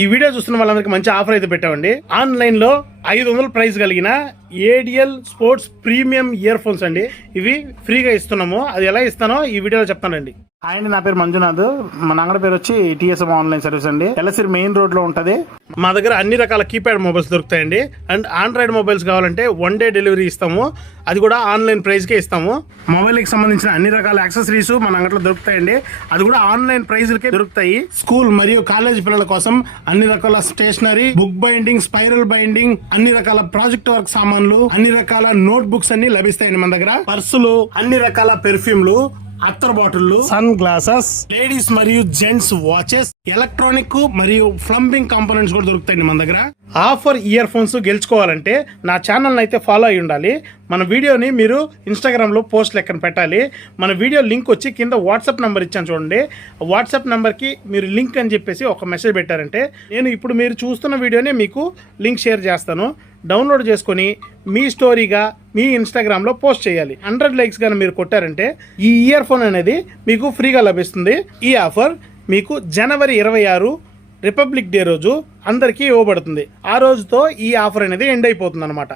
ఈ వీడియో చూస్తున్న వాళ్ళందరికీ మంచి ఆఫర్ అయితే పెట్టామండి. ఆన్లైన్ లో 500 ప్రైస్ కలిగిన ADL sports premium ear phones అండి. ఇవి ఫ్రీగా ఇస్తున్నాము. అది ఎలా ఇస్తానో ఈ వీడియోలో చెప్తానండి. అండి, నా పేరు మంజునాథ్. మన అంగడి పేరు వచ్చి టీఎస్ఎం ఆన్లైన్ సర్వీస్ అండి. ఎలసిరి మెయిన్ రోడ్ లో ఉంటది. మా దగ్గర అన్ని రకాల కీప్యాడ్ మొబైల్స్ దొరుకుతాయండి. అండ్ ఆండ్రాయిడ్ మొబైల్స్ కావాలంటే 1 డే డెలివరీ ఇస్తాము. అది కూడా ఆన్లైన్ ప్రైస్ కే ఇస్తాము. మొబైల్ కి సంబంధించిన అన్ని రకాల యాక్సెసరీస్ మన అంగట్లో దొరుకుతాయండి. అది కూడా ఆన్లైన్ ప్రైస్లకే దొరుకుతాయి. స్కూల్ మరియు కాలేజ్ పిల్లల కోసం అన్ని రకాల stationery, book binding, spiral binding, అన్ని రకాల ప్రాజెక్ట్ వర్క్ సామాన్లు, అన్ని రకాల నోట్ బుక్స్ అన్ని లభిస్తాయండి మన దగ్గర. పర్సులు, అన్ని రకాల పెర్ఫ్యూమ్లు, అత్తర్ బాటిళ్లు, సన్ గ్లాసెస్, లేడీస్ మరియు జెంట్స్ వాచెస్, ఎలక్ట్రానిక్ మరియు ప్లంబింగ్ కాంపోనెంట్స్ కూడా దొరుకుతాయండి మన దగ్గర. ఆఫర్ ఇయర్ ఫోన్స్ గెలుచుకోవాలంటే నా ఛానల్ అయితే ఫాలో అయి ఉండాలి. మన వీడియోని మీరు ఇన్స్టాగ్రామ్ లో పోస్ట్ లెక్కన పెట్టాలి. మన వీడియో లింక్ వచ్చి కింద వాట్సాప్ నెంబర్ ఇచ్చాను చూడండి. వాట్సాప్ నెంబర్ కి మీరు లింక్ అని చెప్పేసి ఒక మెసేజ్ పెట్టారంటే నేను ఇప్పుడు మీరు చూస్తున్న వీడియోని మీకు లింక్ షేర్ చేస్తాను. డౌన్లోడ్ చేసుకొని మీ స్టోరీగా మీ ఇన్స్టాగ్రామ్లో పోస్ట్ చేయాలి. 100 లైక్స్ కానీ మీరు కొట్టారంటే ఈ ఇయర్ ఫోన్ అనేది మీకు ఫ్రీగా లభిస్తుంది. ఈ ఆఫర్ మీకు జనవరి 26 రిపబ్లిక్ డే రోజు అందరికీ ఇవ్వబడుతుంది. ఆ రోజుతో ఈ ఆఫర్ అనేది ఎండ్ అయిపోతుంది అన్నమాట.